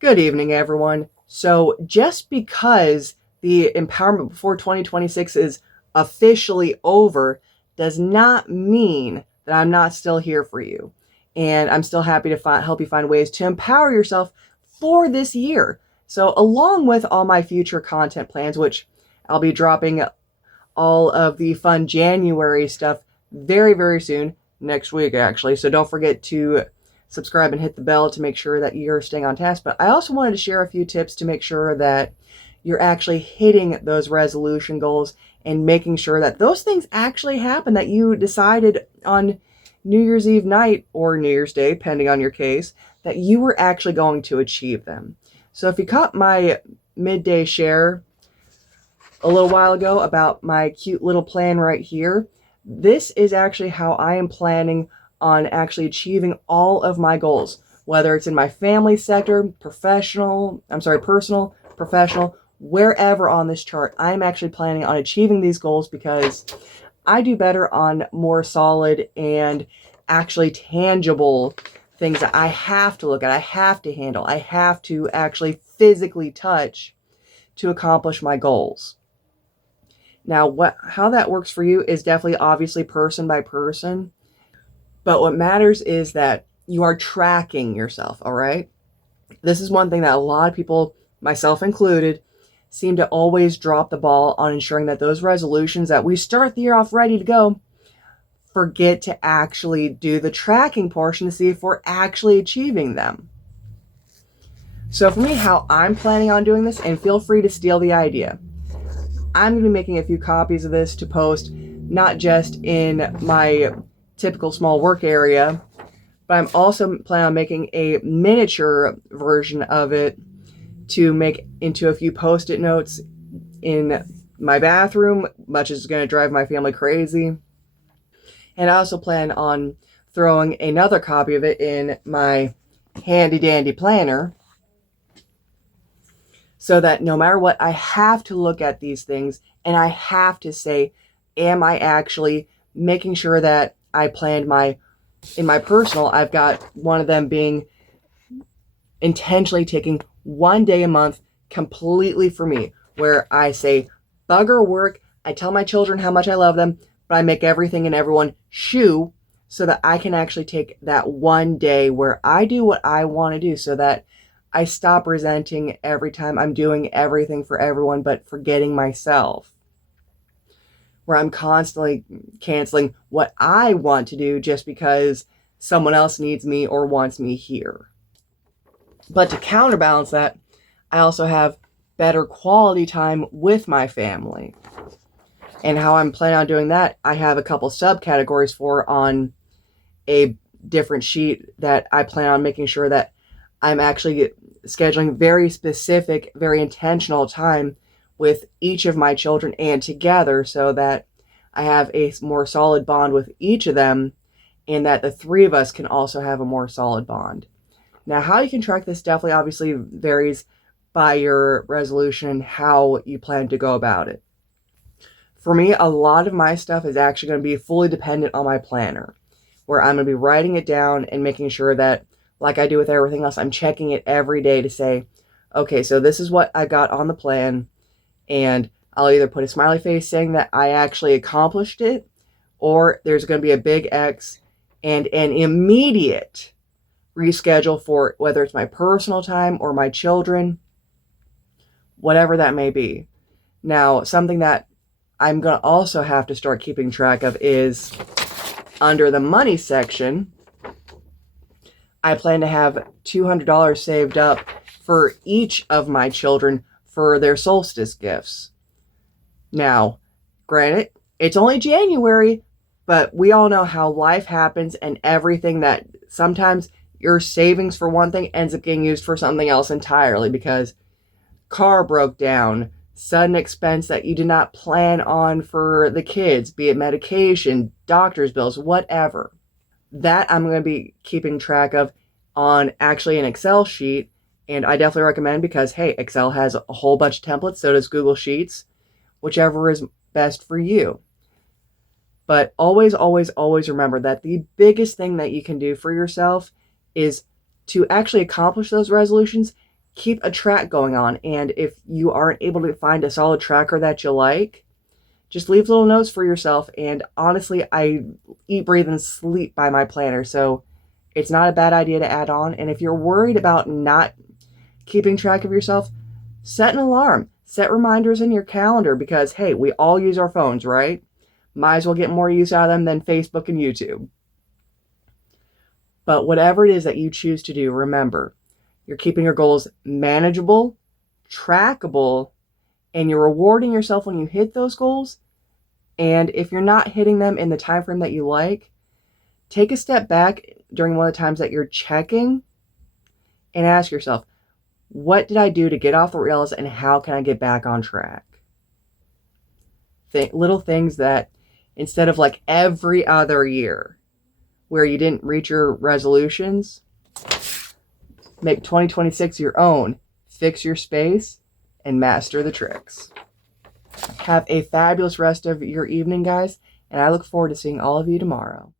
Good evening, everyone. So, just because the Empowerment Before 2026 is officially over does not mean that I'm not still here for you. And I'm still happy to help you find ways to empower yourself for this year. So, along with all my future content plans, which I'll be dropping all of the fun January stuff very, very soon, next week actually. So, don't forget to subscribe and hit the bell to make sure that you're staying on task. But I also wanted to share a few tips to make sure that you're actually hitting those resolution goals and making sure that those things actually happen that you decided on New Year's Eve night or New Year's Day, depending on your case, that you were actually going to achieve them. So if you caught my midday share a little while ago about my cute little plan right here, this is actually how I am planning on actually achieving all of my goals, whether it's in my family sector, personal, professional, wherever on this chart. I'm actually planning on achieving these goals because I do better on more solid and actually tangible things that I have to look at, I have to handle, I have to actually physically touch to accomplish my goals. Now, how that works for you is definitely obviously person by person. But what matters is that you are tracking yourself, all right? This is one thing that a lot of people, myself included, seem to always drop the ball on ensuring that those resolutions that we start the year off ready to go, forget to actually do the tracking portion to see if we're actually achieving them. So for me, how I'm planning on doing this, and feel free to steal the idea, I'm going to be making a few copies of this to post not just in my typical small work area, but I'm also planning on making a miniature version of it to make into a few post-it notes in my bathroom, much as it's going to drive my family crazy. And I also plan on throwing another copy of it in my handy dandy planner so that no matter what, I have to look at these things and I have to say, am I actually making sure that I planned in my personal, I've got one of them being intentionally taking one day a month completely for me, where I say, bugger work, I tell my children how much I love them, but I make everything and everyone shoo so that I can actually take that one day where I do what I want to do so that I stop resenting every time I'm doing everything for everyone but forgetting myself, where I'm constantly canceling what I want to do just because someone else needs me or wants me here. But to counterbalance that, I also have better quality time with my family. And how I'm planning on doing that, I have a couple subcategories for on a different sheet that I plan on making sure that I'm actually scheduling very specific, very intentional time with each of my children and together so that I have a more solid bond with each of them and that the three of us can also have a more solid bond. Now, how you can track this definitely obviously varies by your resolution and how you plan to go about it. For me, a lot of my stuff is actually going to be fully dependent on my planner, where I'm going to be writing it down and making sure that, like I do with everything else, I'm checking it every day to say, okay, so this is what I got on the plan, and I'll either put a smiley face saying that I actually accomplished it, or there's going to be a big X and an immediate reschedule for whether it's my personal time or my children, whatever that may be. Now, something that I'm going to also have to start keeping track of is under the money section, I plan to have $200 saved up for each of my children for their solstice gifts. Now, granted, it's only January, but we all know how life happens and everything that sometimes your savings for one thing ends up getting used for something else entirely because car broke down, sudden expense that you did not plan on for the kids, be it medication, doctor's bills, whatever. That I'm going to be keeping track of on actually an Excel sheet, and I definitely recommend because, hey, Excel has a whole bunch of templates, so does Google Sheets, whichever is best for you. But always, always, always remember that the biggest thing that you can do for yourself is to actually accomplish those resolutions. keep a track going on. And if you aren't able to find a solid tracker that you like, just leave little notes for yourself. And honestly, I eat, breathe, and sleep by my planner. So it's not a bad idea to add on. And if you're worried about not keeping track of yourself, set an alarm. Set reminders in your calendar because, hey, we all use our phones, right? Might as well get more use out of them than Facebook and YouTube. But whatever it is that you choose to do, remember, you're keeping your goals manageable, trackable, and you're rewarding yourself when you hit those goals. And if you're not hitting them in the time frame that you like, take a step back during one of the times that you're checking and ask yourself, what did I do to get off the rails and how can I get back on track? Little things that instead of like every other year where you didn't reach your resolutions, make 2026 your own. Fix your space and master the tricks. Have a fabulous rest of your evening, guys, and I look forward to seeing all of you tomorrow.